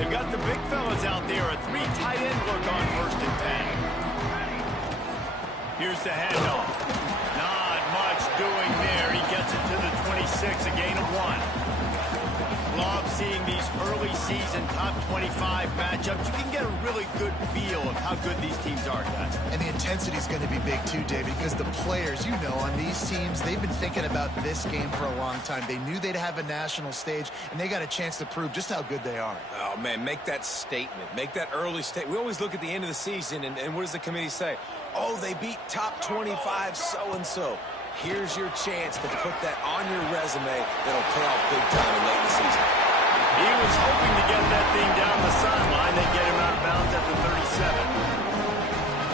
They've got the big fellas out there. A three tight end look on 1st and 10. Here's the handoff. Not much doing there. He gets it to the 26, a gain of 1. Love seeing these early season top 25 matchups. You can get a really good feel of how good these teams are, guys. And the intensity is going to be big too, David, because the players, you know, on these teams, they've been thinking about this game for a long time. They knew they'd have a national stage, and they got a chance to prove just how good they are. Oh, man, make that statement. Make that early statement. We always look at the end of the season, and what does the committee say? Oh, they beat top 25 so-and-so. Here's your chance to put that on your resume that'll pay off big time late in the season. He was hoping to get that thing down the sideline. They get him out of bounds at the 37.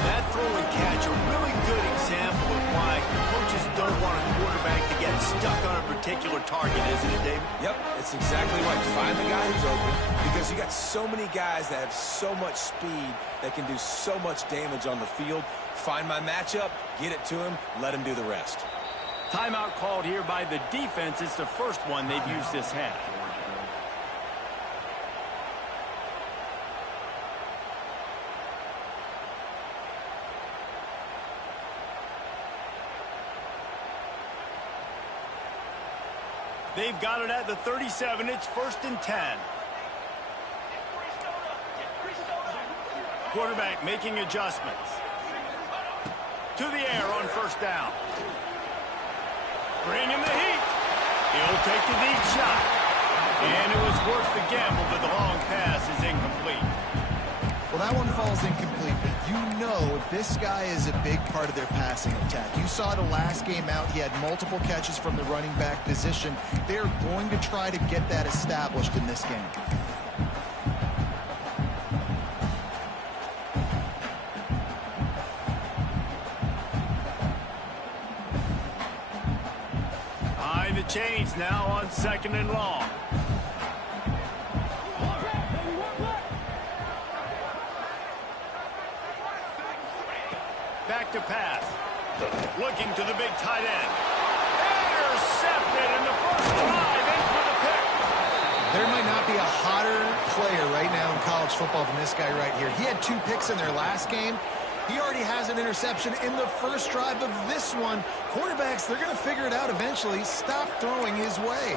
That throw and catch, a really good example of why coaches don't want a quarterback to get stuck on a particular target, isn't it, David? Yep, it's exactly right. Find the guy who's open, because you got so many guys that have so much speed that can do so much damage on the field. Find my matchup, get it to him, let him do the rest. Timeout called here by the defense. It's the first one they've used this half. They've got it at the 37. It's 1st and 10. Quarterback making adjustments. To the air on 1st down. Bringing the heat. He'll take the deep shot. And it was worth the gamble, but the long pass is incomplete. Well, that one falls incomplete, but you know this guy is a big part of their passing attack. You saw the last game out, he had multiple catches from the running back position. They're going to try to get that established in this game. Behind the chains now on 2nd and long. Back to pass. Looking to the big tight end. Intercepted in the first drive. Ends with a pick. There might not be a hotter player right now in college football than this guy right here. He had 2 picks in their last game. He already has an interception in the first drive of this one. Quarterbacks, they're going to figure it out eventually. Stop throwing his way.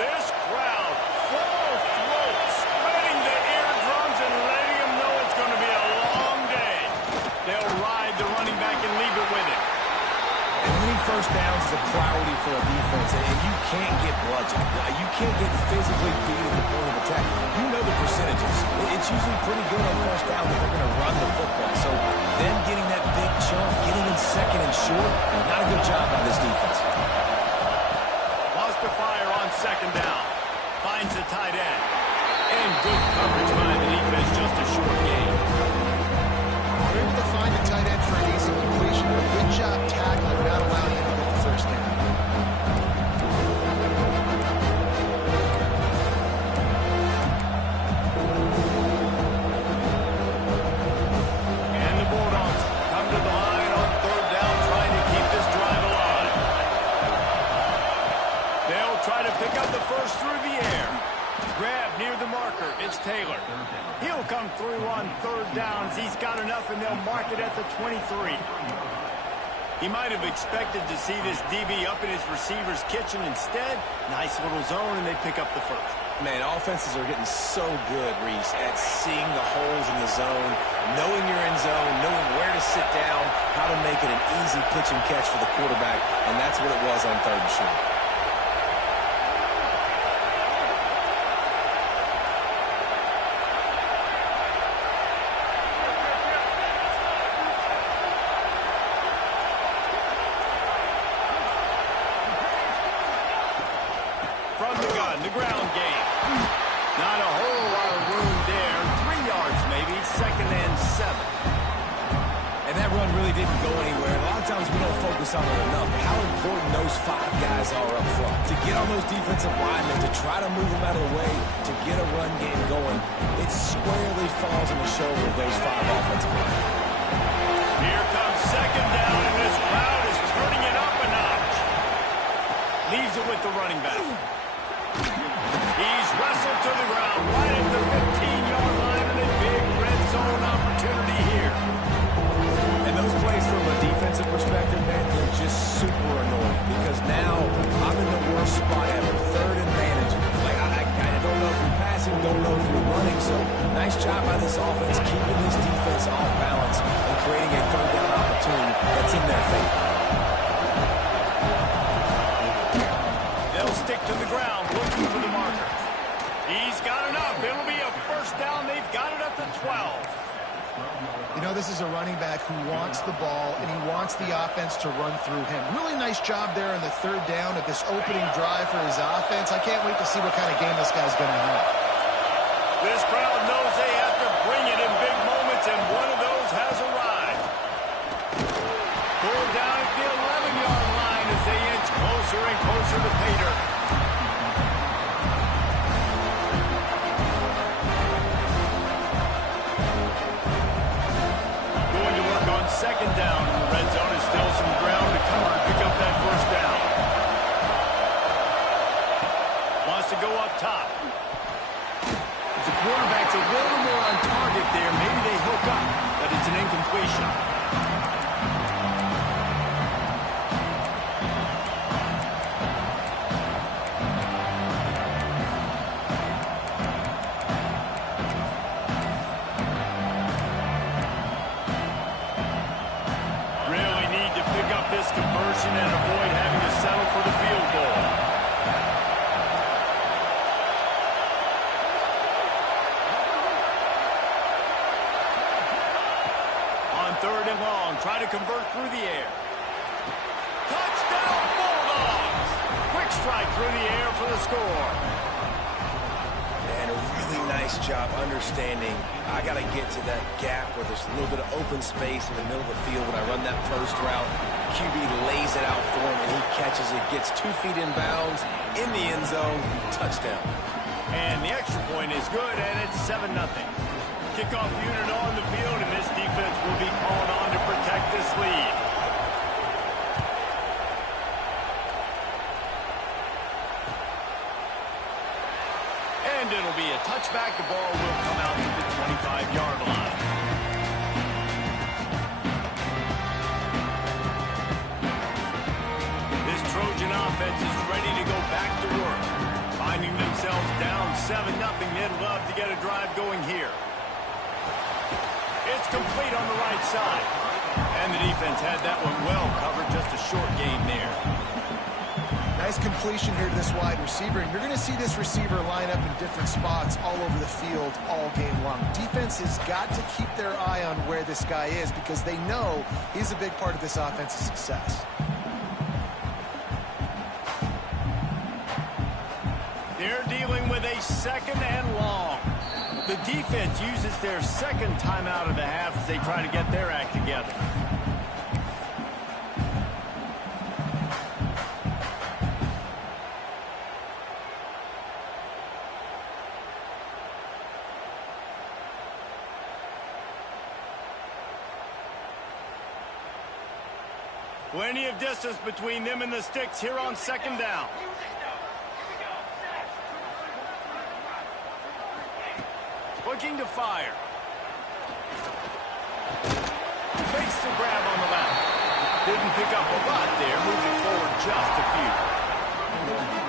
This crowd, full throat, spreading the eardrums and letting them know it's going to be a long day. They'll ride the running back and leave it with him. And winning first downs is a priority for a defense, and you can't get bludgeoned. You can't get physically beat at the point of attack. You know the percentages. It's usually pretty good on first down that they're going to run the football. So them getting that big chunk, getting in 2nd and short, not a good job by this defense. Lost to fire on 2nd down. Finds the tight end. And good coverage by the defense, just a short gain. They're able to find the tight end for an easy completion. A good job tackling, not allowing him to get the first down. And the Bulldogs come to the line on 3rd down, trying to keep this drive alive. They'll try to pick up the first through the air. Grab near the marker. It's Taylor. He'll come through on 3rd downs. He's got enough, and they'll mark it at the 23. He might have expected to see this DB up in his receiver's kitchen. Instead, nice little zone, and they pick up the first. Man, offenses are getting so good, Reese, at seeing the holes in the zone, knowing you're in zone, knowing where to sit down, how to make it an easy pitch and catch for the quarterback, and that's what it was on 3rd and short. From the gun, the ground game. Not a whole lot of room there. 3 yards maybe, 2nd and 7. And that run really didn't go anywhere. A lot of times we don't focus on it enough. How important those 5 guys are up front. To get on those defensive linemen, to try to move them out of the way, to get a run game going, it squarely falls on the shoulder of those 5 offensive linemen. the running back. He's wrestled to the ground right at the 15-yard line and a big red zone opportunity here. And those plays from a defensive perspective, man, they're just super annoying because now I'm in the worst spot ever. Third and managing. Like, I don't know if you're passing, don't know if you're running. So nice job by this offense keeping this defense off balance and creating a third down opportunity that's in their favor. They'll stick to the ground looking for the marker. He's got enough. It'll be a first down. They've got it at the 12. You know, this is a running back who wants the ball, and he wants the offense to run through him. Really nice job there on the third down of this opening drive for his offense. I can't wait to see what kind of game this guy's going to have. This crowd knows they have to bring it in big moments, and one of those has arrived. Pulled down at the 11-yard line as they inch closer and closer to Pater. Second down in the red zone is still some ground to cover and pick up that first down. Wants to go up top. If the quarterback's a little more on target there, maybe they hook up, but it's an incompletion. Conversion and avoid having to settle for the field goal. On third and long, try to convert through the air. Touchdown Bulldogs! Quick strike through the air for the score. And a really nice job understanding I got to get to that gap where there's a little bit of open space in the middle of the field when I run that first route. QB lays it out for him, and he catches it, gets 2 feet in bounds, in the end zone, touchdown. And the extra point is good, and it's 7-0. Kickoff unit on the field, and this defense will be called on to protect this lead. And it'll be a touchback. The ball will come out to the 25-yard line. Trojan offense is ready to go back to work. Finding themselves down 7-0, they'd love to get a drive going here. It's complete on the right side. And the defense had that one well covered, just a short gain there. Nice completion here to this wide receiver, and you're going to see this receiver line up in different spots all over the field all game long. Defense has got to keep their eye on where this guy is because they know he's a big part of this offense's success. They're dealing with a second and long. The defense uses their second timeout of the half as they try to get their act together. Plenty of distance between them and the sticks here on second down. Looking to fire. Makes the grab on the left. Didn't pick up a lot there, moving forward just a few.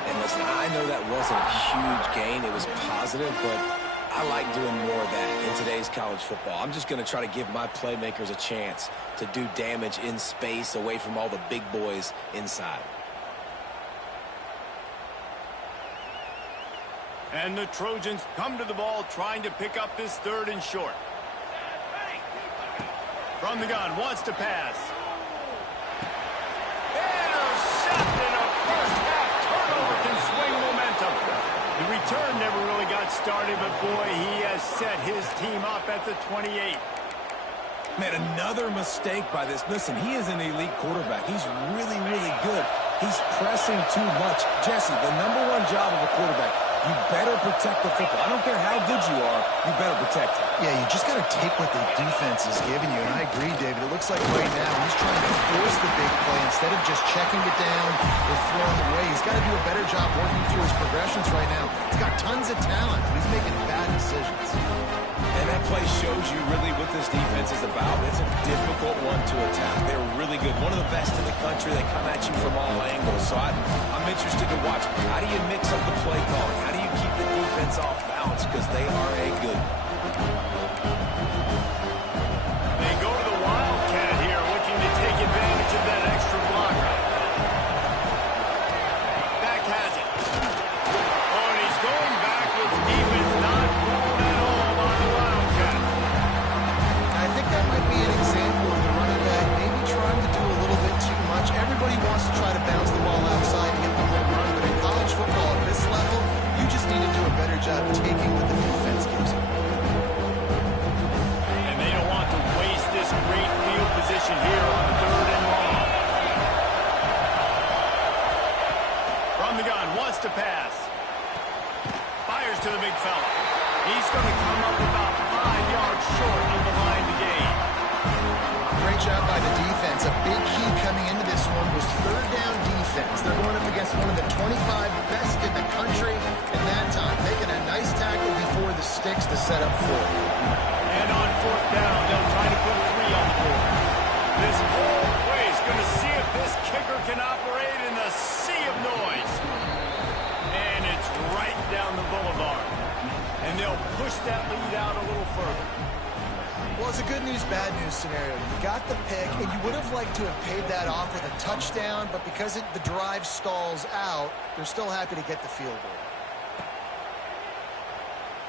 And listen, I know that wasn't a huge gain. It was positive, but I like doing more of that in today's college football. I'm just going to try to give my playmakers a chance to do damage in space away from all the big boys inside. And the Trojans come to the ball trying to pick up this third and short. From the gun, wants to pass. Intercepted, a first half turnover can swing momentum. The return never really got started, but boy, he has set his team up at the 28. Man, another mistake by this. Listen, he is an elite quarterback. He's really, really good. He's pressing too much. Jesse, the #1 job of a quarterback You better protect the football. I don't care how good you are, you better protect it. Yeah, you just got to take what the defense is giving you, and I agree, David. It looks like right now he's trying to force the big play instead of just checking it down or throwing it away. He's got to do a better job working through his progressions right now. He's got tons of talent, but he's making bad decisions. And that play shows you really what this defense is about. It's a difficult one to attack. They're really good. One of the best in the country. They come at you from all angles. So I'm interested to watch. How do you mix up the play calling? How do you keep the defense off balance? Because they are a good one. They go to the Wildcat here, looking to take advantage of that extra blocker. Back has it. Oh, and he's going backwards. Defense not blown at all by the Wildcat. I think that might be an example of the running back maybe trying to do a little bit too much. Everybody wants to try to bounce the ball outside and get the home run, but in college football at this level, you just need to do a better job taking what the defense gives you. And they don't want to waste this great field position here on 3rd and long. From the gun, wants to pass. Fires to the big fella. He's going to come up about 5 yards short of the line to gain. Great job by the defense. A big key coming into this one was 3rd down defense. They're going up against one of the 25 best in the country in that time, making a nice tackle before the sticks to set up 4. And on 4th down, they'll try to put 3 on the board. This whole play is going to see if this kicker can operate in the sea of noise. And it's right down the boulevard. And they'll push that lead out a little further. Well, it's a good news, bad news scenario. You got the pick, and you would have liked to have paid that off with a touchdown, but because the drive stalls out, they're still happy to get the field goal.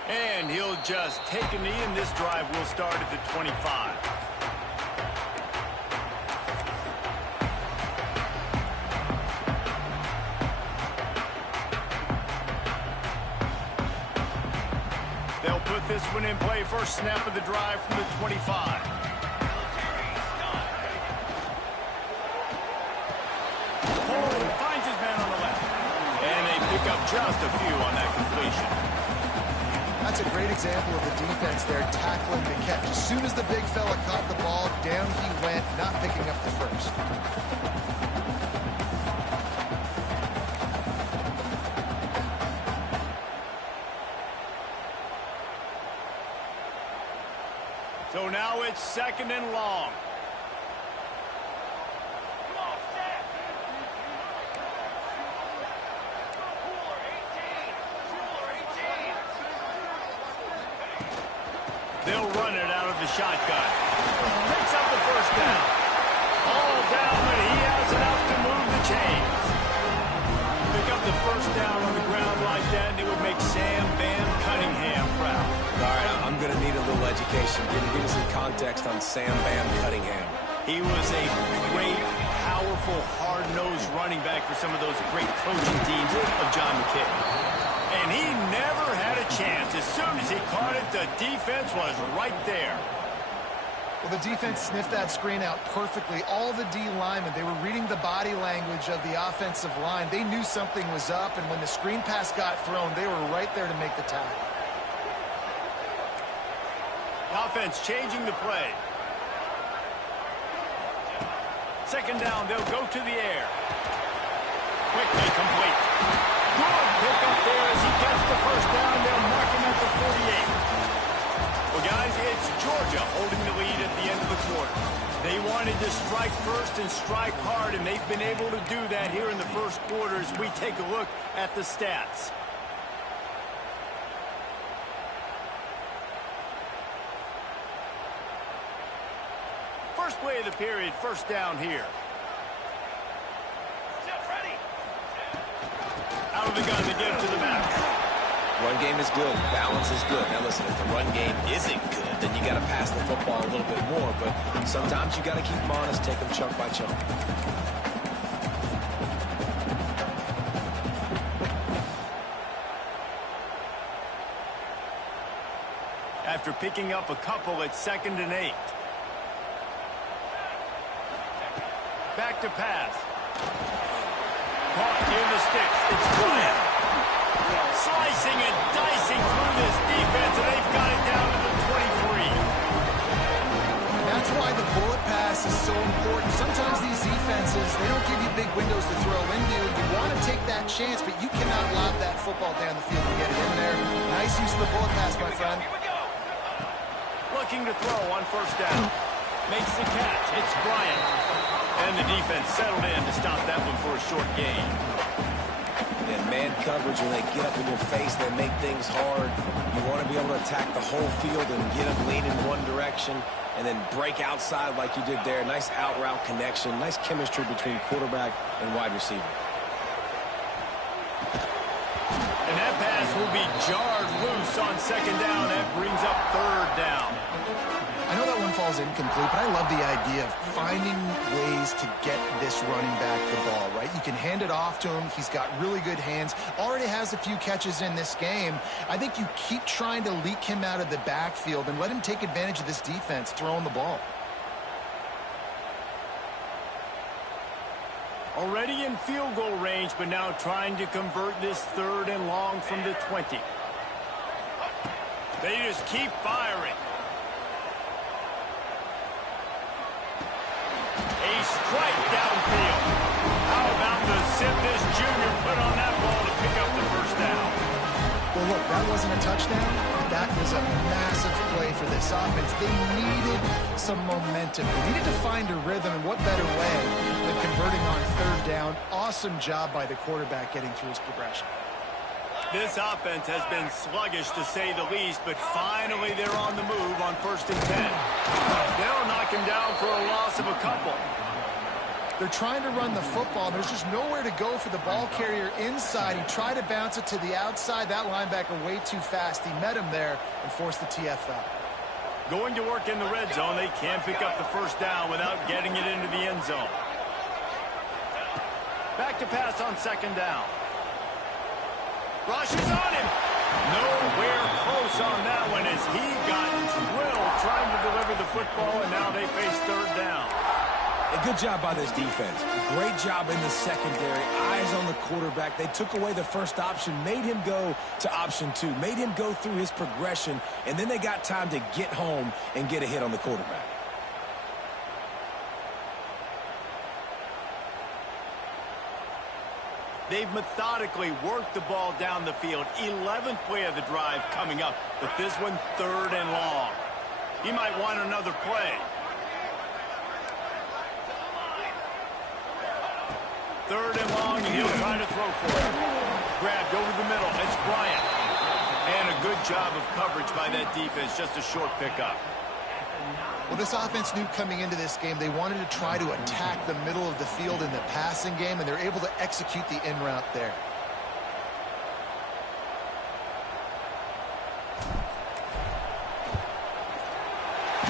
And he'll just take a knee, and this drive will start at the 25. They'll put this one in play. First snap of the drive from the 25. Foley finds his man on the left. And they pick up just a few on that completion. That's a great example of the defense there tackling the catch. As soon as the big fella caught the ball, down he went, not picking up the first. So now it's 2nd and long. They'll run it out of the shotgun. Picks up the first down. All down, but he has enough to move the chains. Pick up the first down on the ground like that, and it would make Sam Bam Cunningham proud. All right, I'm going to need a little education. Give me some context on Sam Bam Cunningham. He was a great, powerful, hard-nosed running back for some of those great coaching teams of John McKay. And he never had a chance. As soon as he caught it, the defense was right there. Well, the defense sniffed that screen out perfectly. All the D linemen, they were reading the body language of the offensive line. They knew something was up, and when the screen pass got thrown, they were right there to make the tackle. The offense changing the play. 2nd down, they'll go to the air. Quickly complete. Good pick up there as he gets the first down. They'll mark him at the 48. Well, guys, it's Georgia holding the lead at the end of the quarter. They wanted to strike first and strike hard, and they've been able to do that here in the first quarter as we take a look at the stats. First play of the period, first down here. Out of the gun to give to the back. Run game is good. Balance is good. Now listen, if the run game isn't good, then you got to pass the football a little bit more. But sometimes you got to keep them honest, take them chunk by chunk. After picking up a couple at 2nd and 8. Back to pass. Caught near the sticks. It's Bryant. Slicing and dicing through this defense, and they've got it down to the 23. That's why the bullet pass is so important. Sometimes these defenses, they don't give you big windows to throw into. You want to take that chance, but you cannot lob that football down the field and get it in there. Nice use of the bullet pass, my friend. Looking to throw on first down. Makes the catch. It's Bryant. And the defense settled in to stop that one for a short gain. And man coverage, when they get up in your face, they make things hard. You want to be able to attack the whole field and get them leaning one direction and then break outside like you did there. Nice out route connection. Nice chemistry between quarterback and wide receiver. And that pass will be jarred loose on second down. That brings up third down. I know that one falls incomplete, but I love the idea of finding ways to get this running back the ball, right? You can hand it off to him. He's got really good hands. Already has a few catches in this game. I think you keep trying to leak him out of the backfield and let him take advantage of this defense throwing the ball. Already in field goal range, but now trying to convert this third and long from the 20. They just keep firing. A strike downfield. How about the zip this junior put on that ball to pick up the first down? Well, look, that wasn't a touchdown. That was a massive play for this offense. They needed some momentum. They needed to find a rhythm, and what better way than converting on third down. Awesome job by the quarterback getting through his progression. This offense has been sluggish, to say the least, but finally they're on the move on 1st and 10. They'll knock him down for a loss of a couple. They're trying to run the football. There's just nowhere to go for the ball carrier inside. He tried to bounce it to the outside. That linebacker way too fast. He met him there and forced the TFL. Going to work in the red zone. They can't pick up the first down without getting it into the end zone. Back to pass on second down. Rush is on him. Nowhere close on that one as he got drilled trying to deliver the football, and now they face third down. A good job by this defense. Great job in the secondary. Eyes on the quarterback. They took away the first option, made him go to option 2, made him go through his progression, and then they got time to get home and get a hit on the quarterback. They've methodically worked the ball down the field. 11th play of the drive coming up, but this one third and long. He might want another play. Third and long, and he'll try to throw for it. Grabbed over the middle. It's Bryant. And a good job of coverage by that defense. Just a short pickup. Well, this offense knew coming into this game they wanted to try to attack the middle of the field in the passing game, and they're able to execute the in route there.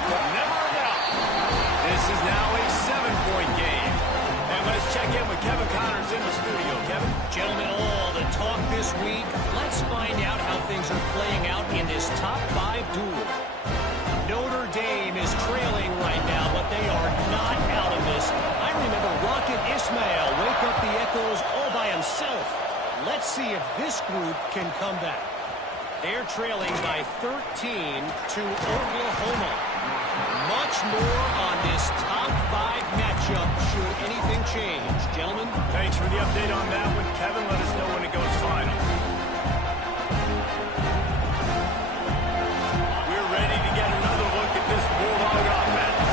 Never a doubt. This is now a 7-point game. And let's check in with Kevin Connors in the studio. Kevin? Gentlemen, all the talk this week. Let's find out how things are playing out in this top 5 duel. Notre Dame is trailing right now, but they are not out of this. I remember Rocket Ismail wake up the Echoes all by himself. Let's see if this group can come back. They're trailing by 13 to Oklahoma. Much more on this top 5 matchup should anything change. Gentlemen? Thanks for the update on that one, Kevin. Let us know when it goes final. We're ready to get another look at this Bulldog offense.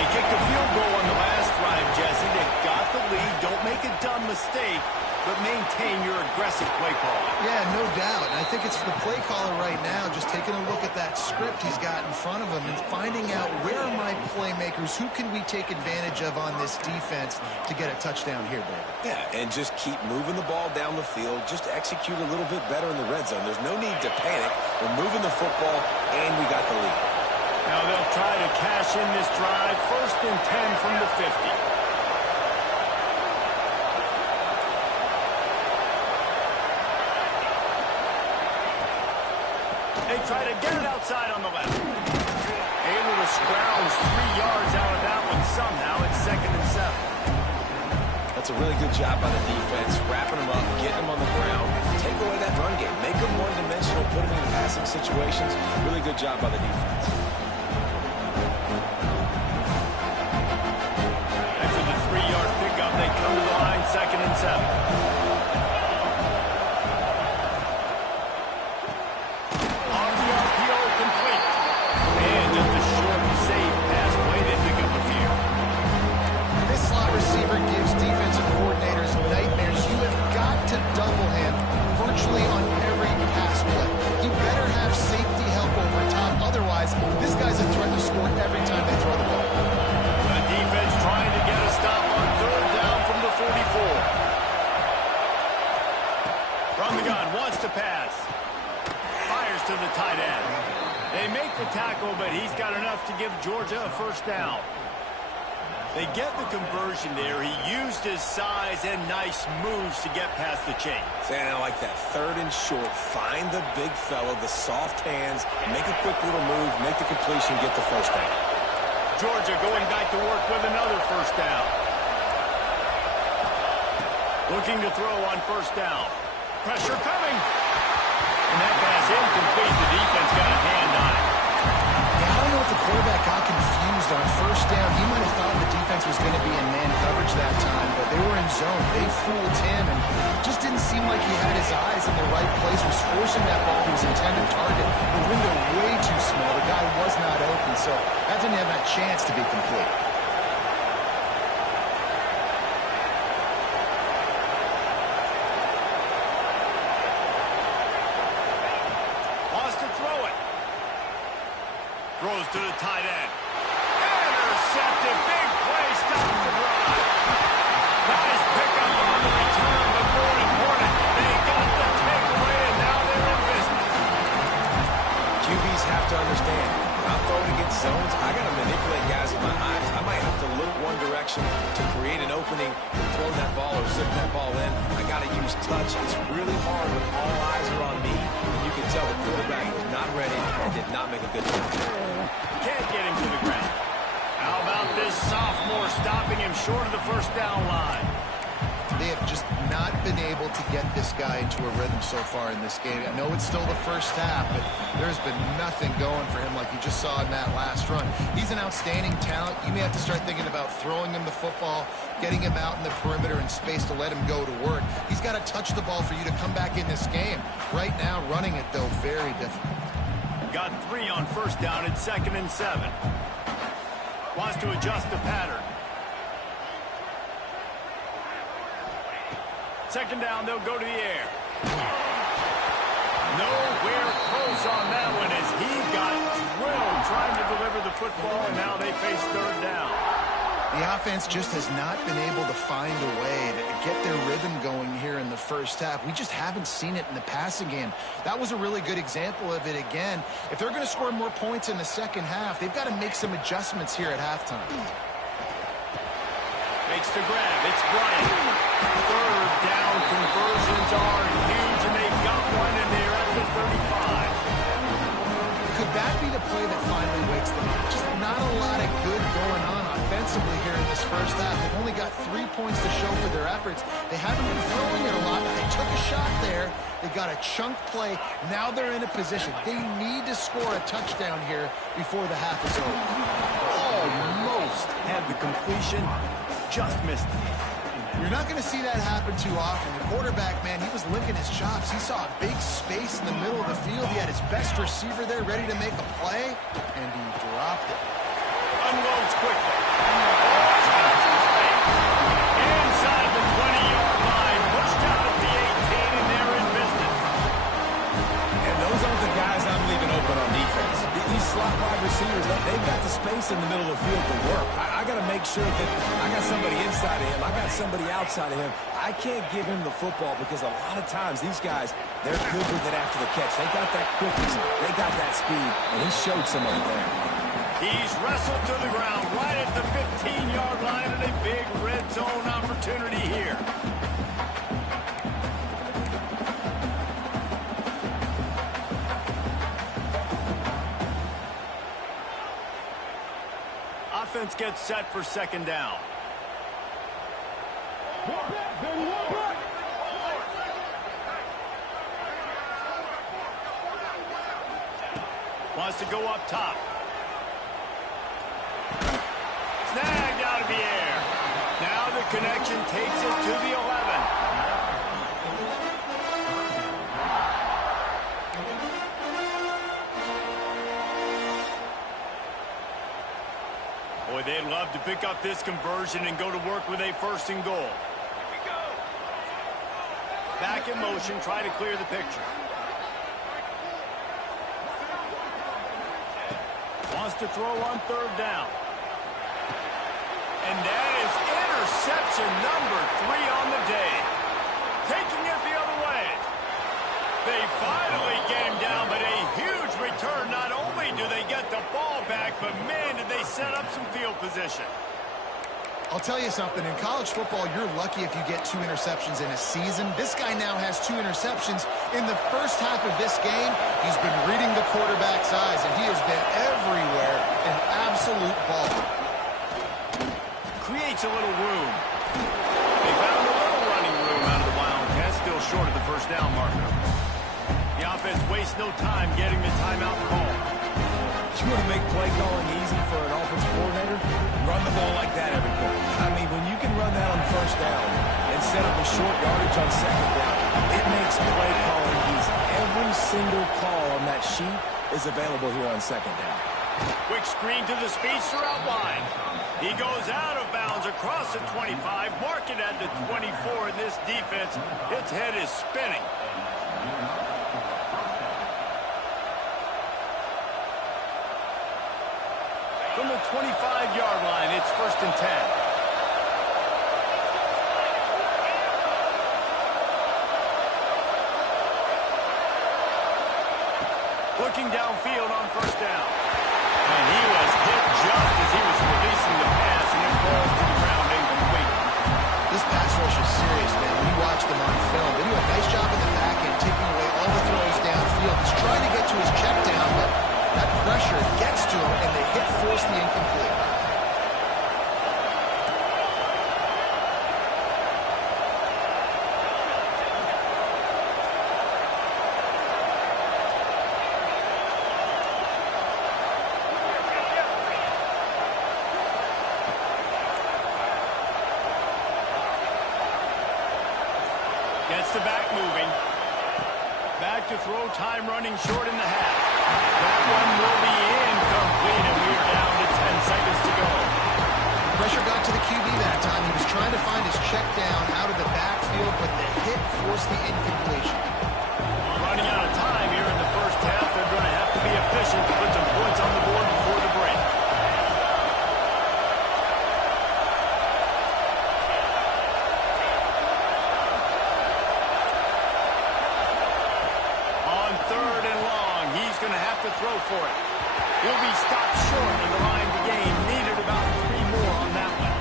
They kicked a field goal on the last drive, Jesse. They got the lead. Don't make a dumb mistake, but maintain your aggressive play call. Yeah, no doubt. And I think it's the play caller right now just taking a look at that script he's got in front of him and finding out where are my playmakers, who can we take advantage of on this defense to get a touchdown here, David. Yeah, and just keep moving the ball down the field. Just execute a little bit better in the red zone. There's no need to panic. We're moving the football, and we got the lead. Now they'll try to cash in this drive. 1st and 10 from the 50. They try to get it outside on the left. Able to scrounge 3 yards out of that one somehow. It's 2nd and 7. That's a really good job by the defense, wrapping them up, getting them on the ground, take away that run game. Make them one-dimensional, put them in passing situations. Really good job by the defense. After the 3-yard pickup, they come to the line, 2nd and 7. This guy's a threat to score every time they throw the ball. The defense trying to get a stop on 3rd down from the 44. From the gun, wants to pass. Fires to the tight end. They make the tackle, but he's got enough to give Georgia a 1st down. They get the conversion there. He used his size and nice moves to get past the chain. And I like that 3rd and short. Find the big fellow, the soft hands, make a quick little move, make the completion, get the 1st down. Georgia going back to work with another 1st down. Looking to throw on 1st down. Pressure coming. And that pass incomplete. The defense got a hand on it. Yeah, I don't know if the quarterback got confused on 1st down. He might have thought the defense was going to be in man coverage that time, but they were in zone. They fooled him and just didn't seem like he had his eyes in the right place, was forcing that ball to his intended target. The window way too small. The guy was not open, so that didn't have that chance to be complete. Throws to the tight end. Intercepted. Big play. Stops the drive. Nice pickup on the return, but more important, they got the takeaway, and now they're in business. QBs have to understand, when I'm throwing against zones, I got to manipulate guys with my eyes. I might have to look one direction to create an opening and throw that ball or zip that ball in. I got to use touch. It's really hard when all eyes are on me. You can tell the quarterback was not ready and did not make a good throw. Can't get him to the ground. How about this sophomore stopping him short of the 1st down line? They have just not been able to get this guy into a rhythm so far in this game. I know it's still the 1st half, but there's been nothing going for him like you just saw in that last run. He's an outstanding talent. You may have to start thinking about throwing him the football, getting him out in the perimeter in space to let him go to work. He's got to touch the ball for you to come back in this game. Right now, running it, though, very difficult. Got 3 on 1st down at 2nd and 7. Wants to adjust the pattern. 2nd down, they'll go to the air. Nowhere close on that one as he got drilled trying to deliver the football, and now they face 3rd down. The offense just has not been able to find a way to get their rhythm going here in the 1st half. We just haven't seen it in the passing game. That was a really good example of it again. If they're going to score more points in the 2nd half, they've got to make some adjustments here at halftime. Makes the grab. It's Bryant. 3rd down conversions are huge, and they've got one, and they're at the 35. Could that be the play that finally wakes them up? Just not a lot of good going on offensively here in this 1st half. They've only got 3 points to show for their efforts. They haven't been throwing it a lot, but they took a shot there. They got a chunk play. Now they're in a position. They need to score a touchdown here before the half is over. Almost had the completion, just missed it. You're not going to see that happen too often. The quarterback, man, he was licking his chops. He saw a big space in the middle of the field. He had his best receiver there ready to make a play, and he dropped it. Unloads quickly. Inside the 20-yard line, pushed out at the 18, and they're in business. And those aren't the guys I'm leaving open on defense. These slot wide receivers, they've got the space in the middle of the field to work. I got to make sure that I got somebody inside of him. I got somebody outside of him. I can't give him the football because a lot of times these guys, they're good with it after the catch. They got that quickness. They got that speed, and he showed some of it there. He's wrestled to the ground right at the 15-yard line, and a big red zone opportunity here. Offense gets set for 2nd down. Wants to go up top. Snagged out of the air. Now the connection takes it to the 11. Boy, they'd love to pick up this conversion and go to work with a first and goal. Back in motion, try to clear the picture. Wants to throw on third down. And that is interception number 3 on the day. Taking it the other way. They finally get him down, but a huge return. Not only do they get the ball back, but man, did they set up some field position. I'll tell you something, in college football, you're lucky if you get 2 interceptions in a season. This guy now has 2 interceptions. In the first half of this game, he's been reading the quarterback's eyes, and he has been everywhere, an absolute ball. Creates a little room. They found a little running room out of the Wildcats, still short of the first down marker. The offense wastes no time getting the timeout call. You want to make play calling easy for an offensive coordinator? Run the ball like that every quarter. I mean, when you can run that on first down and set up a short yardage on second down, it makes play calling easy. Every single call on that sheet is available here on second down. Quick screen to the speedster out wide. He goes out of bounds across the 25, mark it at the 24 in this defense. Its head is spinning. From the 25-yard line, it's 1st and 10. Looking downfield on first down. And he was hit just as he was releasing the pass, and it falls to the ground incomplete. This pass rush is serious, man. When you watch them on film, they do a nice job in the back end, taking away all the throws downfield. He's trying to get to his check down, but that pressure gets to him, and the hit forced the incomplete. Gets the back moving. Back to throw, time running short in the half. That one will be incomplete, and we are down to 10 seconds to go. Pressure got to the QB that time. He was trying to find his check down out of the backfield, but the hit forced the incompletion. Running out of time here in the first half. They're going to have to be efficient to put some points on the board before the break. To throw for it. He'll be stopped short of the line to gain. Needed about 3 more on that one.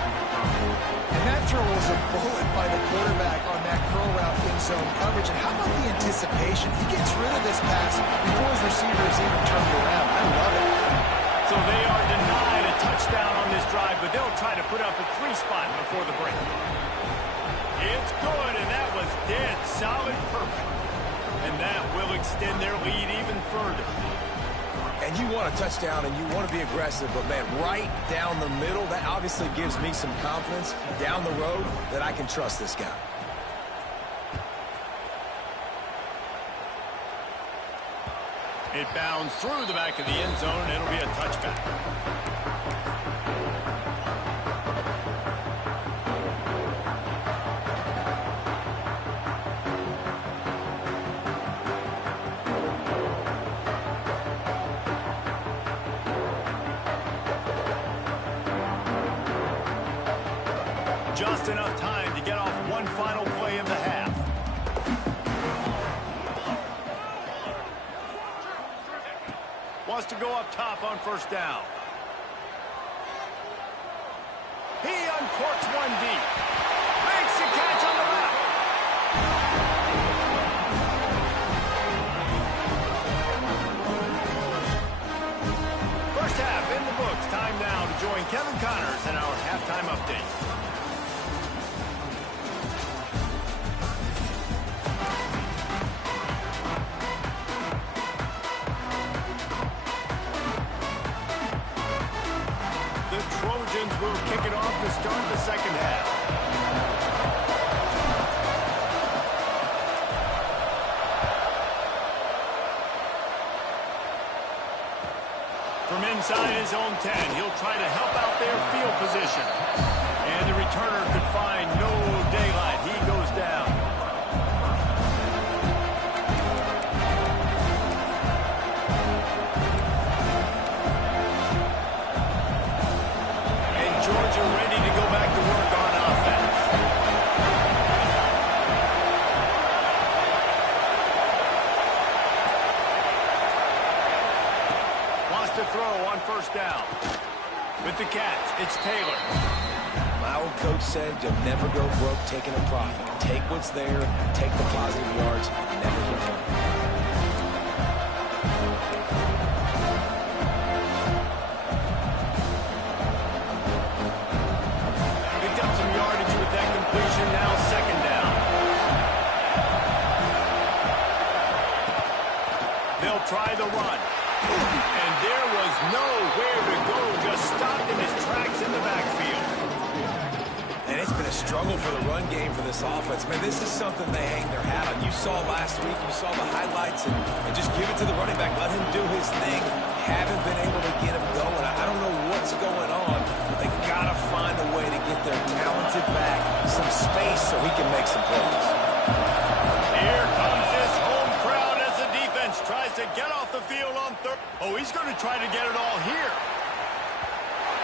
And that throw was a bullet by the quarterback on that curl route in zone coverage. And how about the anticipation? He gets rid of this pass before his receiver is even turned around. I love it. So they are denied a touchdown on this drive, but they'll try to put up a 3 spot before the break. It's good, and that was dead solid perfect. And that will extend their lead even further. And you want a touchdown and you want to be aggressive, but man, right down the middle, that obviously gives me some confidence down the road that I can trust this guy. It bounds through the back of the end zone, and it'll be a touchback. Just enough time to get off one final play of the half. Wants to go up top on first down. He uncorks one deep. Makes the catch on the left. First half in the books. Time now to join Kevin Connors in our halftime update. Trojans will kick it off to start the second half. From inside his own 10, he'll try to help out their field position. And the returner could find no daylight. He goes down. And Georgia ready to go back to work on offense. Wants to throw on first down. With the catch, it's Taylor. My old coach said you'll never go broke taking a profit. Take what's there, take the positive yards, and never complain. Picked up some yardage with that completion, now second down. They'll try the run. And there was nowhere to go, just stopped in his tracks in the backfield. And it's been a struggle for the run game for this offense. Man, this is something they hang their hat on. You saw last week, you saw the highlights, and just give it to the running back. Let him do his thing. Haven't been able to get him going. I don't know what's going on, but they got to find a way to get their talented back some space so he can make some plays. Here comes this home crowd as the defense tries to get off the field on third. Oh, he's going to try to get it all here.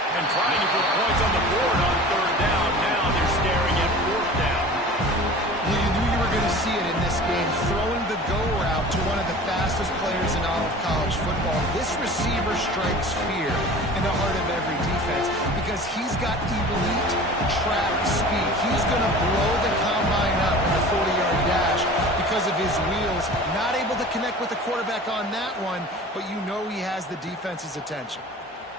And trying to put points on the board on third down. Now they're staring at fourth down. Well, you knew you were going to see it in this game, throwing the go route to one of the fastest players in all of college football. This receiver strikes fear in the heart of every defense because he's got elite track speed. He's going to blow the combine up in the 40-yard dash because of his wheels. Not able to connect with the quarterback on that one, but you know he has the defense's attention.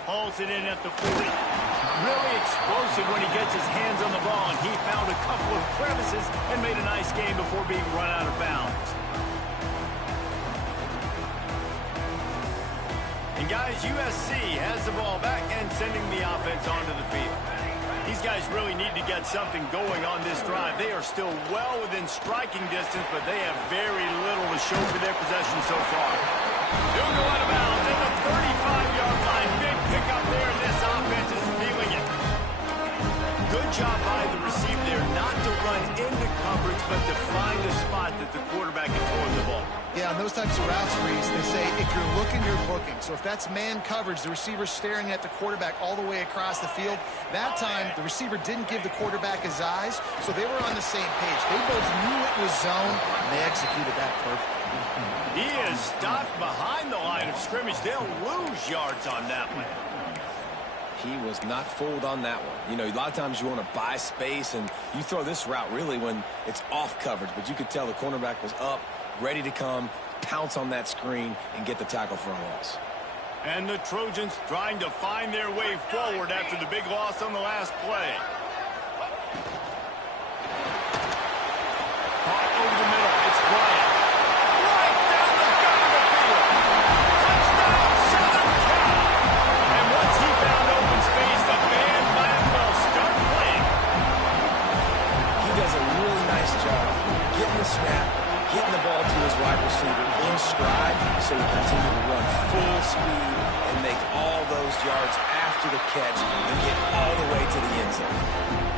Hauls it in at the 40. Really explosive when he gets his hands on the ball, and he found a couple of crevices and made a nice game before being run out of bounds. And guys, USC has the ball back and sending the offense onto the field. These guys really need to get something going on this drive. They are still well within striking distance, but they have very little to show for their possession so far. They'll go out of bounds at the 35-yard line. Big pickup there, and this offense is feeling it. Good job by the receiver there not to run into coverage, but to find a spot that the quarterback can throw the ball. Yeah, on those types of routes, Reese, they say if you're looking, you're looking. So if that's man coverage, the receiver's staring at the quarterback all the way across the field. That time, the receiver didn't give the quarterback his eyes, so they were on the same page. They both knew it was zone, and they executed that perfectly. He is stopped behind the line of scrimmage. They'll lose yards on that one. He was not fooled on that one. You know, a lot of times you want to buy space, and you throw this route really when it's off coverage, but you could tell the cornerback was up, ready to come, pounce on that screen, and get the tackle for a loss. And the Trojans trying to find their way forward after the big loss on the last play. Caught over the middle. It's Bryant. Right down the gut of the field. Touchdown, Southern Cal. And once he found open space, the band might well start playing. He does a really nice job getting the snap, getting the ball to his wide receiver in stride so he continues to run full speed and make all those yards after the catch and get all the way to the end zone.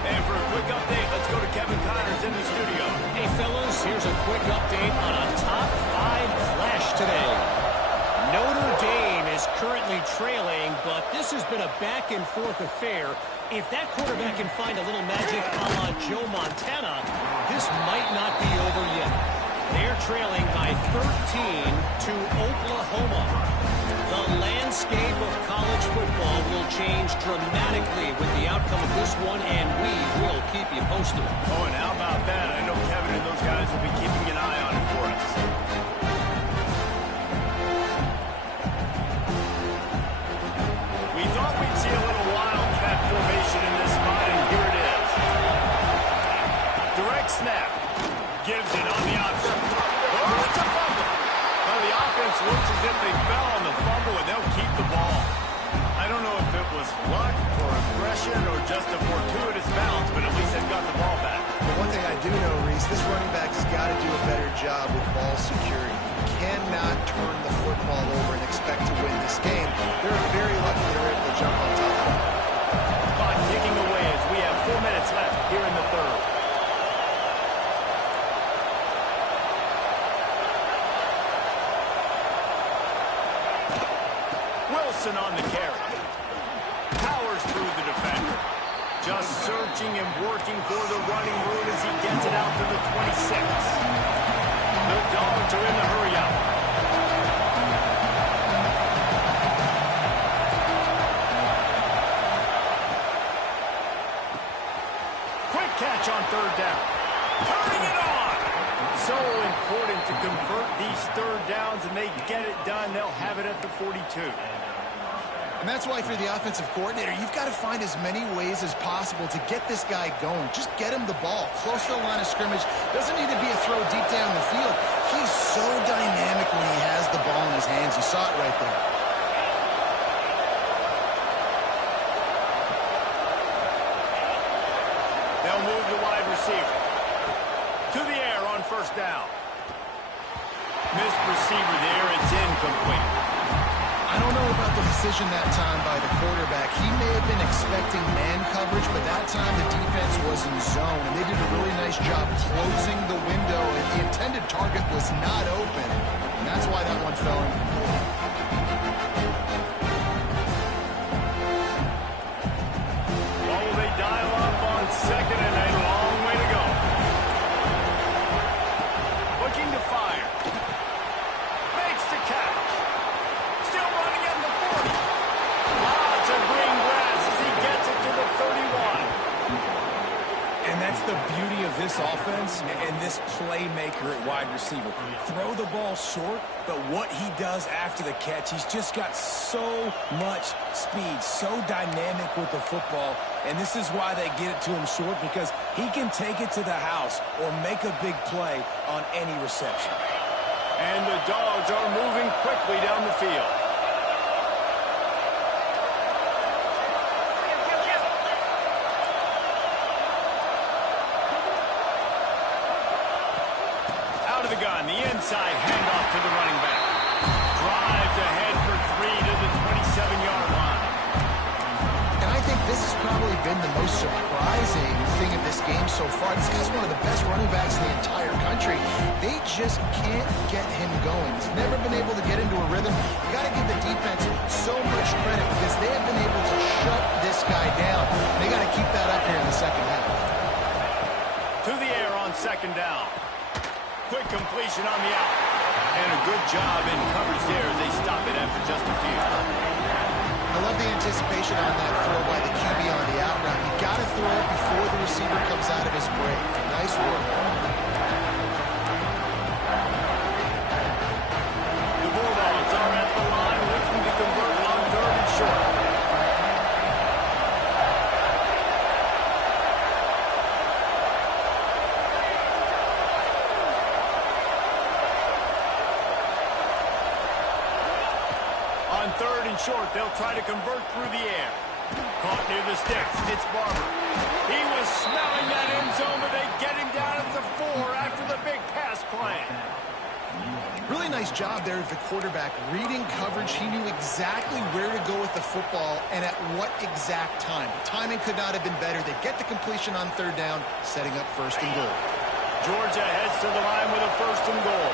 And for a quick update, let's go to Kevin Connors in the studio. Hey, fellas, here's a quick update on a top 5 clash today. Notre Dame is currently trailing, but this has been a back-and-forth affair. If that quarterback can find a little magic a la Joe Montana, this might not be over yet. They're trailing by 13 to Oklahoma. The landscape of college football will change dramatically with the outcome of this one, and we will keep you posted. Oh, and how about that? I know Kevin and those guys will be keeping an eye on it for us. We thought we'd see a little wildcat formation in this spot, and here it is. Direct snap. Gives it on the option. Oh, it's a fumble. Well, the offense looks as if they fell on the fumble, and they'll keep the ball. I don't know if it was luck or aggression return or just a fortuitous bounce, but at least they've got the ball back. But one thing I do know, Reese, this running back has got to do a better job with ball security. You cannot turn the football over and expect to win this game. They're very lucky they were able to jump on top of it. Clock ticking away as we have 4 minutes left here in the third. Wilson on the carry. Powers through the defender. Just searching and working for the running route as he gets it out to the 26. The Dogs are in the hurry up. Quick catch on third down. Turning it on. So important to convert these third downs, and they get it done. They'll have it at the 42. And that's why for the offensive coordinator, you've got to find as many ways as possible to get this guy going. Just get him the ball close to the line of scrimmage. Doesn't need to be a throw deep down the field. He's so dynamic when he has the ball in his hands. You saw it right there. They'll move the wide receiver. To the air on first down. Missed receiver there. It's incomplete. I don't know about the decision that time by the quarterback. He may have been expecting man coverage, but that time the defense was in zone, and they did a really nice job closing the window, and the intended target was not open, and that's why that one fell incomplete. Oh, they dial up on second, and a long way to go. Looking to fire. Makes the catch. Still running at the 40. Lots of green grass as he gets it to the 31. And that's the beauty of this offense and this playmaker at wide receiver. Throw the ball short, but what he does after the catch, he's just got so much speed, so dynamic with the football, and this is why they get it to him short, because he can take it to the house or make a big play on any reception. And the Dogs are moving quickly down the field. Out of the gun, the inside handoff to the running back. Drives ahead for 3 to the 27-yard line. And I think this has probably been the most surprising thing of this game so far. This guy's one of the best running backs in the entire country. They just can't get him going. He's never been able to get into a rhythm. You got to give the defense so much credit because they have been able to shut this guy down. They got to keep that up here in the second half. To the air on second down. Quick completion on the out. And a good job in coverage there as they stop it after just a few. I love the anticipation on that throw by the QB on the out route. You got to throw it before the receiver comes out of his break. Nice work. The Bulldogs are at the line looking to convert on third and short. On third and short, they'll try to convert through the air. Caught near the sticks. It's Barber. He was smelling that end zone, but they get him down at the 4 after the big pass play. Really nice job there of the quarterback. Reading coverage, he knew exactly where to go with the football and at what exact time. Timing could not have been better. They get the completion on third down, setting up first and goal. Georgia heads to the line with a first and goal.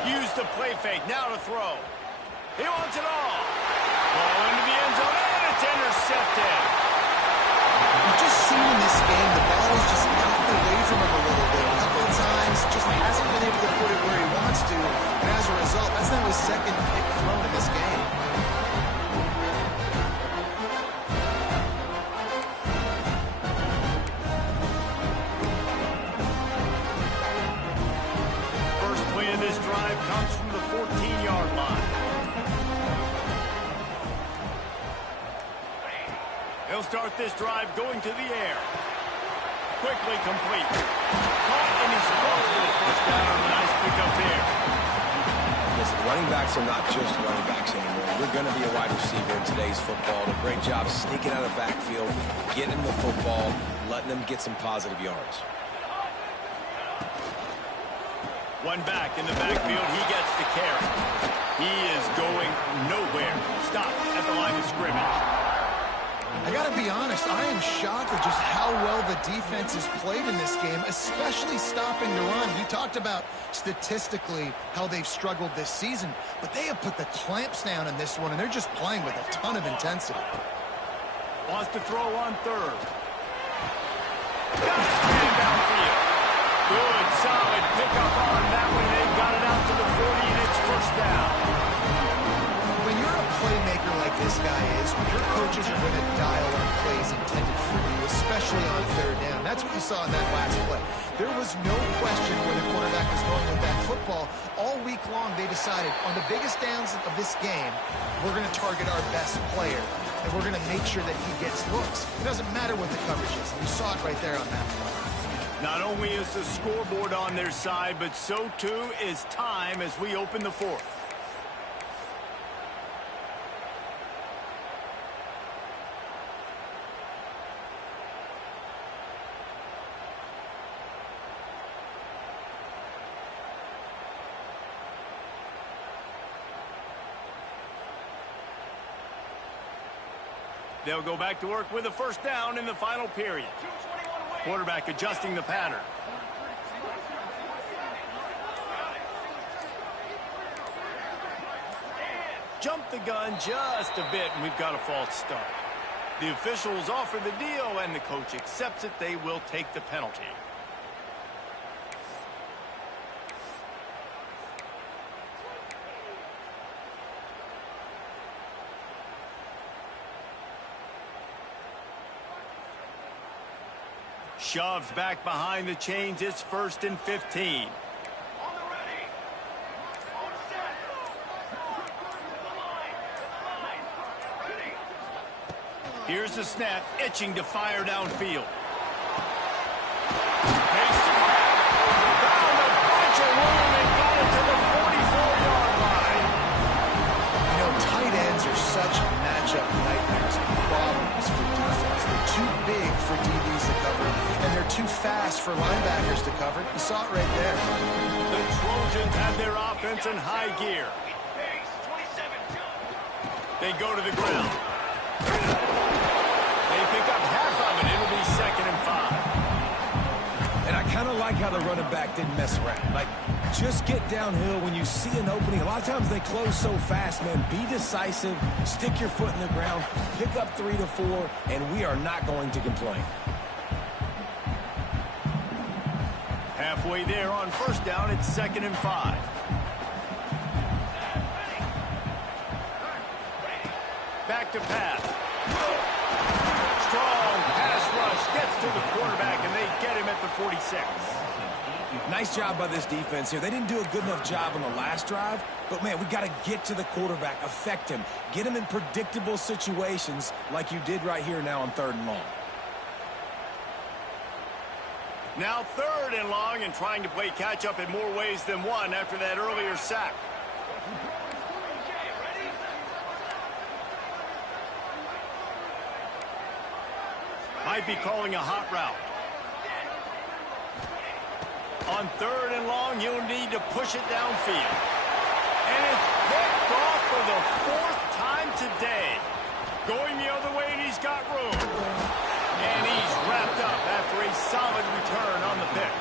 Use the play fake, now to throw. He wants it all. Ball into the end zone, and it's intercepted. You've just seen in this game, the ball has just gotten away from him a little bit. A couple of times, just hasn't been able to put it where he wants to. And as a result, that's now his second pick thrown in this game. First play of this drive comes from the 14-yard line. They'll start this drive going to the air. Quickly complete. Caught, and he's close to the first down on the nice pickup there. Listen, running backs are not just running backs anymore. You're going to be a wide receiver in today's football. A great job sneaking out of the backfield, getting the football, letting them get some positive yards. One back in the backfield. He gets the carry. He is going nowhere. Stop at the line of scrimmage. I got to be honest, I am shocked at just how well the defense has played in this game, especially stopping the run. We talked about statistically how they've struggled this season, but they have put the clamps down in this one, and they're just playing with a ton of intensity. Wants to throw on third. Got it ran downfield. Good, solid pickup on that one. They got it out to the 40, and it's first down. When you're a playmaker like this guy is, your coaches are going to dial up plays intended for you, especially on third down. That's what you saw in that last play. There was no question where the quarterback was going with that football. All week long, they decided on the biggest downs of this game, we're going to target our best player, and we're going to make sure that he gets looks. It doesn't matter what the coverage is. You saw it right there on that play. Not only is the scoreboard on their side, but so too is time as we open the fourth. They'll go back to work with a first down in the final period. Quarterback adjusting the pattern. Jump the gun just a bit, and we've got a false start. The officials offer the deal, and the coach accepts it. They will take the penalty. Shoves back behind the chains. It's 1st and 15. Here's the snap, itching to fire downfield. Found a bunch of room and got it to the 44-yard line. You know, tight ends are such matchup nightmares and problems for defense. They're too big for DBs to cover, and they're too fast for linebackers to cover. You saw it right there. The Trojans have their offense in high gear. They go to the ground. They pick up half of it. It'll be 2nd and 5. And I kind of like how the running back didn't mess around. Like, just get downhill when you see an opening. A lot of times they close so fast, man. Be decisive, stick your foot in the ground, pick up 3 to 4, and we are not going to complain. Halfway there on first down, it's 2nd and 5. Back to pass. Strong pass rush gets to the quarterback, and they get him at the 46. Nice job by this defense here. They didn't do a good enough job on the last drive, but, man, we got to get to the quarterback, affect him, get him in predictable situations like you did right here now on 3rd and long. Now 3rd and long, and trying to play catch-up in more ways than one after that earlier sack. Might be calling a hot route. On 3rd and long, you'll need to push it downfield. And it's picked off for the 4th time today. Going the other way, and he's got room. And he's wrapped up after a solid return on the pick.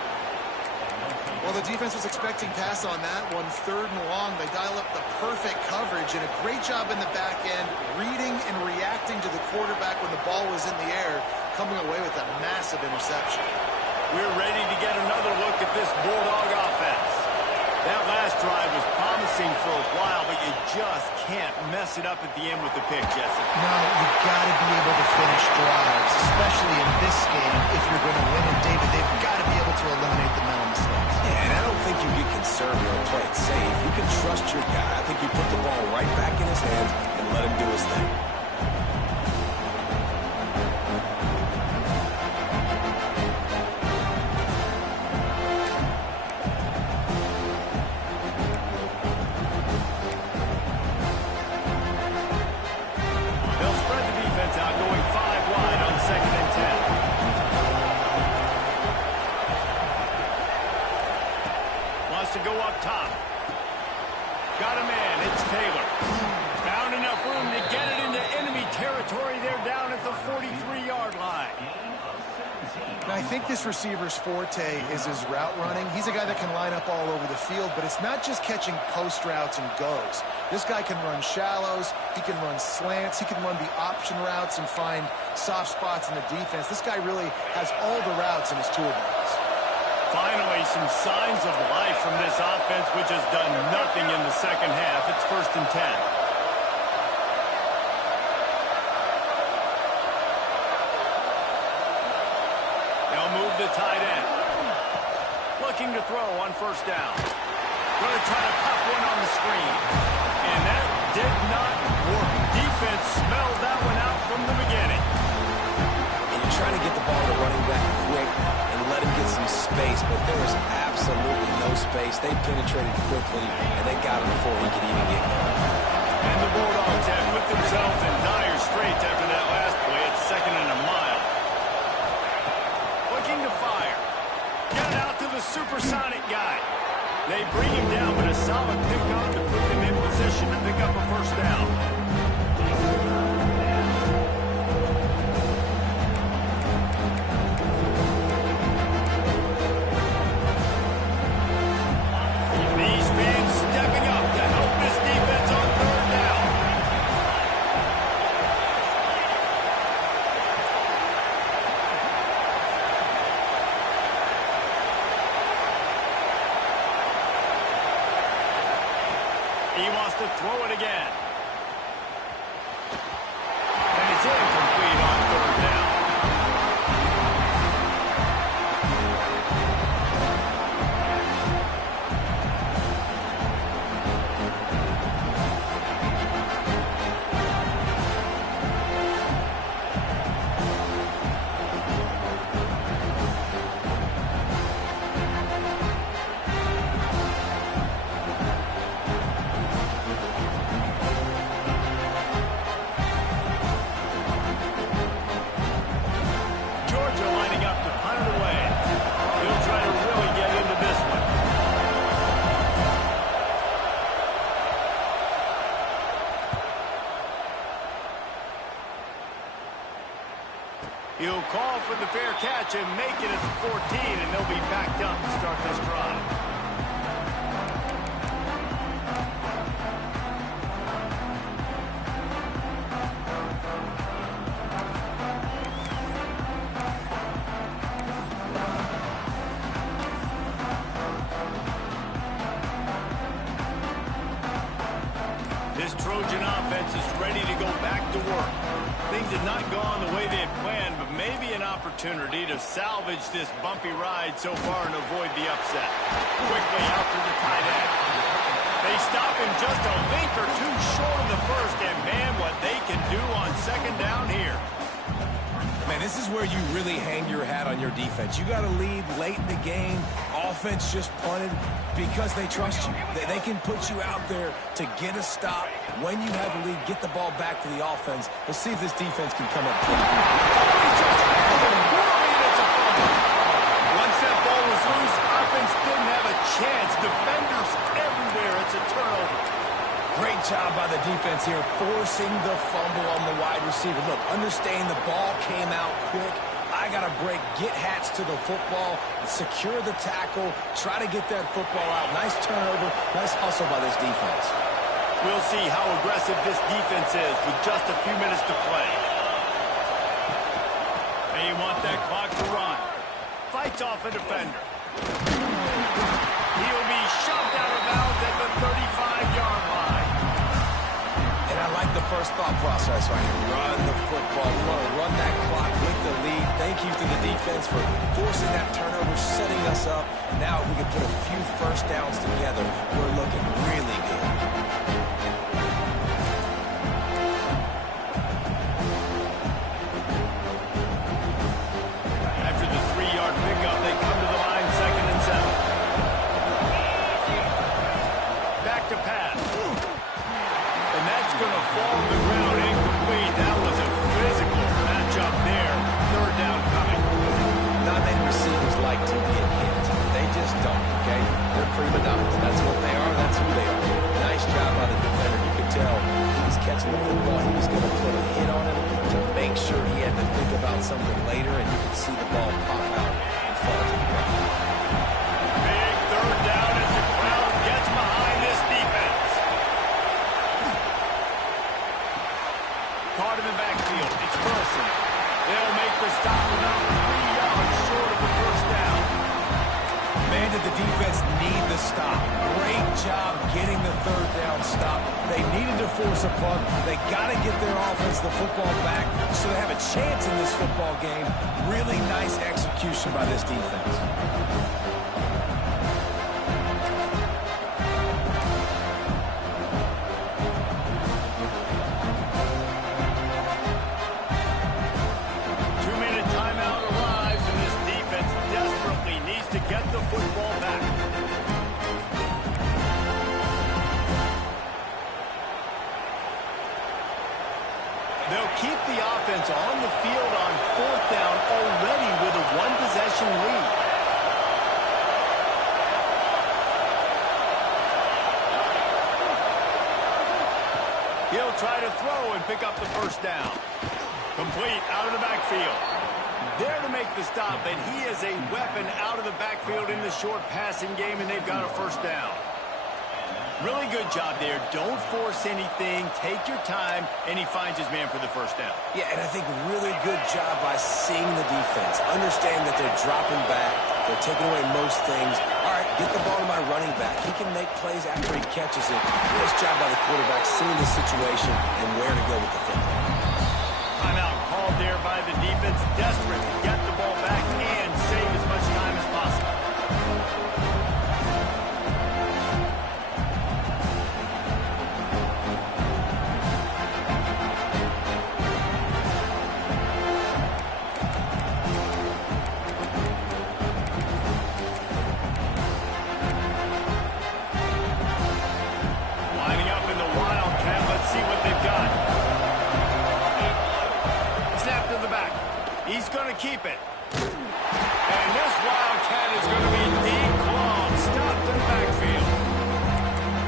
Well, the defense was expecting pass on that one. 3rd and long, they dial up the perfect coverage and a great job in the back end, reading and reacting to the quarterback when the ball was in the air, coming away with a massive interception. We're ready to get another look at this Bulldog offense. That last drive was promising for a while, but you just can't mess it up at the end with the pick, Jesse. No, you've got to be able to finish drives, especially in this game. If you're going to win it, David, they've got to be able to eliminate the mental mistakes. Yeah, and I don't think you get conservative or play it safe. You can trust your guy. I think you put the ball right back in his hands and let him do his thing. go up top. Got a man. It's Taylor. Found enough room to get it into enemy territory. They're down at the 43-yard line. Now, I think this receiver's forte is his route running. He's a guy that can line up all over the field, but it's not just catching post routes and goes. This guy can run shallows, he can run slants, he can run the option routes and find soft spots in the defense. This guy really has all the routes in his toolbox. Finally, some signs of life from this offense, which has done nothing in the second half. It's 1st and 10. Move the tight end. Looking to throw on 1st down. Going to try to pop one on the screen. And that did not work. Defense smelled that one out from the beginning. And you're trying to get the ball to running back quick and let him get some space, but there was absolutely no space. They penetrated quickly, and they got him before he could even get going. And the Bulldogs have put themselves in dire straits after that last play. It's 2nd and a mile. Looking to fire. Get it out to the supersonic guy. They bring him down, but a solid pickup to put him in position to pick up a 1st down. These fans stepping up to help this defense on 3rd down. He wants to throw it again. And it's incomplete on 3rd down. He'll call for the fair catch and make it at the 14, and they'll be backed up to start this drive. This Trojan offense is ready to go back to work. Things had not gone the way they had planned, but maybe an opportunity to salvage this bumpy ride so far and avoid the upset. Quickly out to the tight end. They stop him just a link or two short of the first, and man, what they can do on 2nd down here. Man, this is where you really hang your hat on your defense. You got to lead late in the game. Offense just punted because they trust you. They can put you out there to get a stop. When you have the lead, get the ball back to the offense. We'll see if this defense can come up pretty good. Once that ball was loose, offense didn't have a chance. Defenders everywhere. It's a turnover. Great job by the defense here, forcing the fumble on the wide receiver. Look, understand the ball came out quick. I got to break, get Hats to the football, secure the tackle, try to get that football out. Nice turnover, nice hustle by this defense. We'll see how aggressive this defense is with just a few minutes to play. They want that clock to run. Fights off a defender. He'll be shoved out of bounds at the 35-yard line. And I like the first thought process right here. Run the football. We want to run that clock with the lead. Thank you to the defense for forcing that turnover, setting us up. Now if we can put a few 1st downs together, we're looking really good. After the 3-yard pickup, they come to the line, 2nd and 7. Back to pass. And that's going to fall on the ground incomplete. That was a physical matchup there. 3rd down coming. Not many receivers like to get hit. They just don't, okay? They're prima donnas. something later, and you can see the ball pop out and fall to the ground. Big third down as the crowd gets behind this defense. Caught in the backfield. It's Wilson. They'll make the stop about 3 yards short of the first down. Man, did the defense need the stop. Great job getting the third down stop. They needed to force a punt. They got to get their offense the football back so they have a chance in this football game. Really nice execution by this defense. They'll keep the offense on the field on fourth down already with a one-possession lead. He'll try to throw and pick up the first down. Complete out of the backfield. There to make the stop, but he is a weapon out of the backfield in the short passing game, and they've got a first down. Really good job there. Don't force anything. Take your time, and he finds his man for the first down. Yeah, and I think really good job by seeing the defense. Understand that they're dropping back. They're taking away most things. All right, get the ball to my running back. He can make plays after he catches it. Nice job by the quarterback seeing the situation and where to go with the football. Timeout called there by the defense. Desperate to get the ball back and save as much time as possible. He's going to keep it. And this Wildcat is going to be deep long, stopped in the backfield.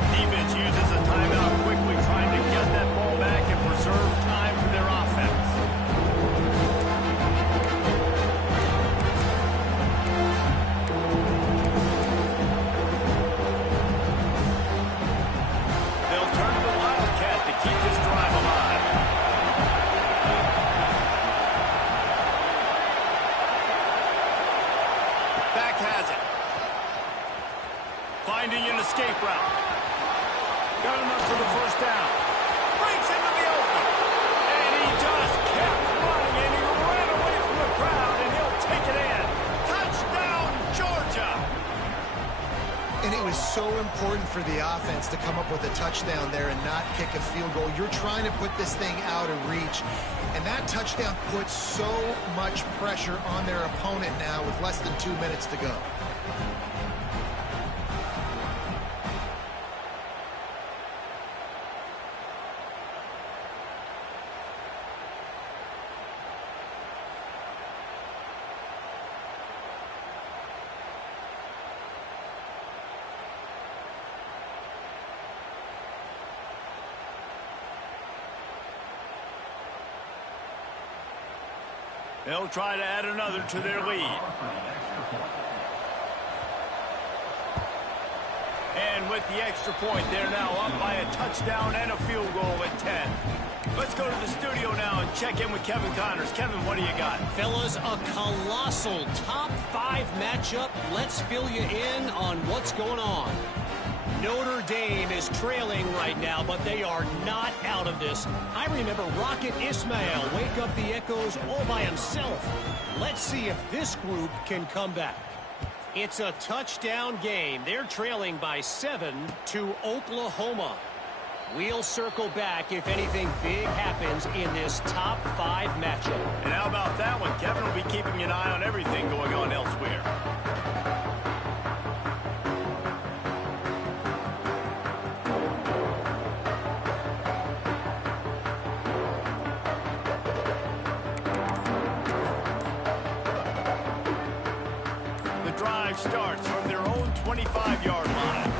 Defense uses a timeout quickly, trying to get that ball back and preserve time for their offense. They'll turn to the Wildcat to keep this drive alive. Has it. Finding an escape route. Got enough for the first down. Breaks into the open. And he just kept running, and he ran away from the crowd, and he'll take it in. Touchdown, Georgia! And it was so important for the offense to come up with a touchdown there and not kick a field goal. You're trying to put this thing out of reach. And that touchdown puts so much pressure on their opponent now with less than 2 minutes to go. They'll try to add another to their lead. And with the extra point, they're now up by a touchdown and a field goal at 10. Let's go to the studio now and check in with Kevin Connors. Kevin, what do you got? Fellas, a colossal top 5 matchup. Let's fill you in on what's going on. Notre Dame is trailing right now, but they are not out of this. I remember Rocket Ismail wake up the echoes all by himself. Let's see if this group can come back. It's a touchdown game. They're trailing by 7 to Oklahoma. We'll circle back if anything big happens in this top 5 matchup. And how about that one? Kevin will be keeping an eye on everything going on elsewhere. Starts from their own 25-yard line.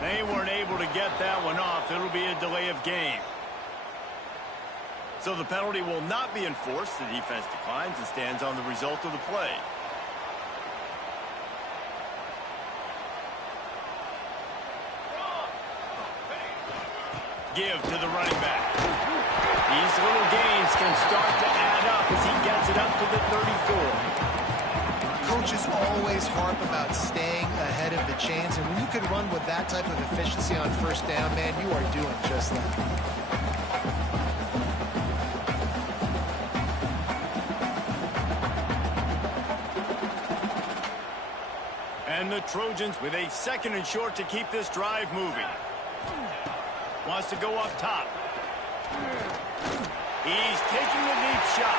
They weren't able to get that one off. It'll be a delay of game. So the penalty will not be enforced. The defense declines and stands on the result of the play. Give to the running back. These little gains can start to add up as he gets it up to the 34. Coaches always harp about staying ahead of the chains, and when you can run with that type of efficiency on first down, man, you are doing just that. And the Trojans with a 2nd and short to keep this drive moving. Wants to go up top. He's taking the deep shot.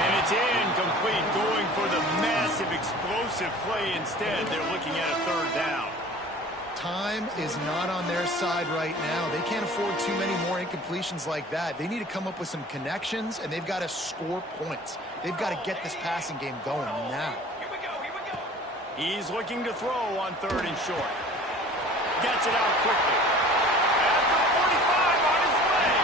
And it's incomplete, going for the massive explosive play instead. They're looking at a 3rd down. Time is not on their side right now. They can't afford too many more incompletions like that. They need to come up with some connections, and they've got to score points. They've got to get this passing game going now. He's looking to throw on 3rd and short. Gets it out quickly. At the 45 on his way.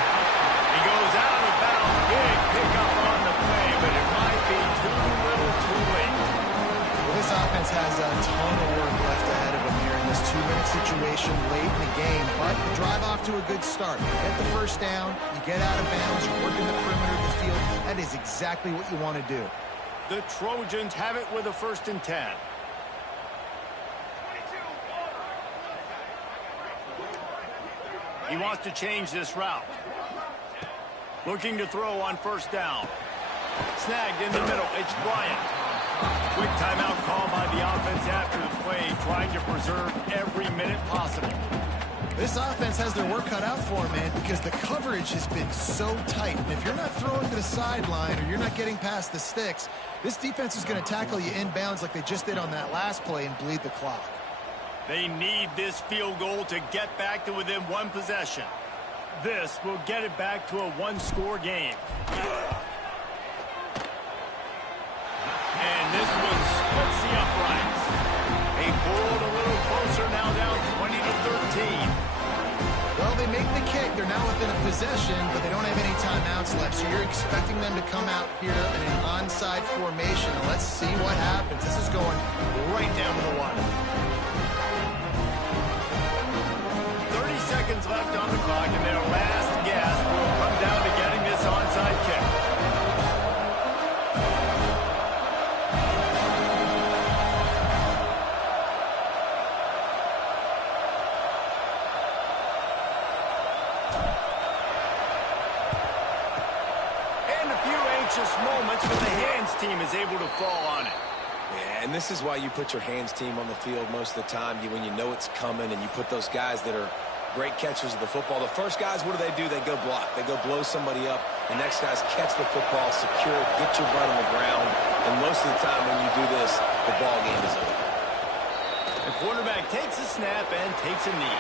He goes out of bounds. Big pickup on the play, but it might be too little too late. Well, this offense has a ton of work left ahead of them here in this 2-minute situation late in the game, but the drive off to a good start. You get the 1st down, you get out of bounds, you work in the perimeter of the field. That is exactly what you want to do. The Trojans have it with a 1st and 10. He wants to change this route. Looking to throw on 1st down. Snagged in the middle. It's Bryant. Quick timeout call by the offense after the play, trying to preserve every minute possible. This offense has their work cut out for them, man, because the coverage has been so tight. And if you're not throwing to the sideline or you're not getting past the sticks, this defense is going to tackle you inbounds like they just did on that last play and bleed the clock. They need this field goal to get back to within 1 possession. This will get it back to a 1-score game. And this one splits the uprights. They pulled a little closer, now down 20-13. Well, they make the kick. They're now within a possession, but they don't have any timeouts left. So you're expecting them to come out here in an onside formation. Let's see what happens. This is going right down to the wire. 30 seconds left on the clock, and their last gasp will come down to getting this onside kick. And a few anxious moments when the hands team is able to fall on it. Yeah, and this is why you put your hands team on the field most of the time. When you know it's coming, and you put those guys that are great catchers of the football. The first guys, what do? They go block. They go blow somebody up. The next guys catch the football, secure it, get your butt on the ground. And most of the time when you do this, the ball game is over. The quarterback takes a snap and takes a knee.